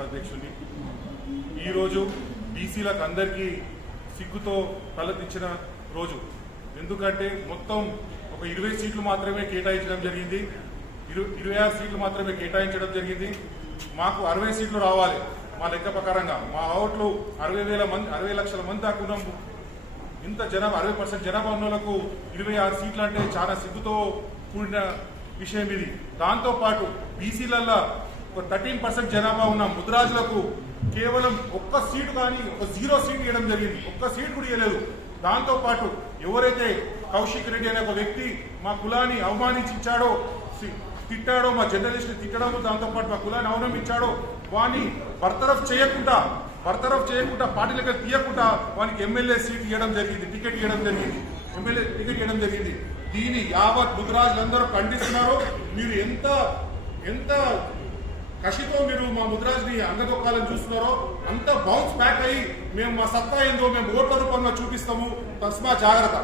రాష్ట్ర అధ్యక్షుడిని. ఈరోజు బీసీలకు అందరికీ సిగ్గుతో తలదించిన రోజు. ఎందుకంటే మొత్తం ఒక 20 సీట్లు మాత్రమే కేటాయించడం జరిగింది, 26 సీట్లు మాత్రమే కేటాయించడం జరిగింది. మాకు 60 సీట్లు రావాలి. మా లెక్క ప్రకారంగా మా ఓట్లు 60 లక్షల మంది దాకా ఉన్నాము. ఇంత జనాభా 60% జనాభా ఉన్న వాళ్ళకు 26 సీట్లు అంటే చాలా సిగ్గుతో కూడిన విషయం ఇది. దాంతోపాటు బీసీలల్లో ఒక 13% జనాభా ఉన్న ముద్రాజులకు కేవలం ఒక్క సీటు కానీ ఒక 0 సీట్ ఇవ్వడం జరిగింది. ఒక్క సీట్ కూడా ఇవ్వలేదు. దాంతోపాటు ఎవరైతే కౌశిక్ రెడ్డి అనే ఒక వ్యక్తి మా కులాన్ని అవమానించాడో, తిట్టాడో, మా జర్నలిస్ట్ తిట్టడము, దాంతోపాటు మా కులాన్ని అవమానించాడో వాడిని బర్తరఫ్ చేయకుండా పార్టీలకు తీయకుండా వానికి ఎమ్మెల్యే సీట్ ఇవ్వడం జరిగింది, టికెట్ ఇవ్వడం జరిగింది, ఎమ్మెల్యే టికెట్ ఇవ్వడం జరిగింది. దీన్ని యావత్ ముద్రాజులందరూ ఖండిస్తున్నారు. మీరు ఎంత కషితో మీరు మా ముద్రాజ్ని అంగదొక్కాలని చూస్తున్నారో అంత బౌన్స్ బ్యాక్ అయ్యి మేము మా సత్తా ఏందో మేము ఓట్ల రూపంలో చూపిస్తాము. తస్మా జాగ్రత్త.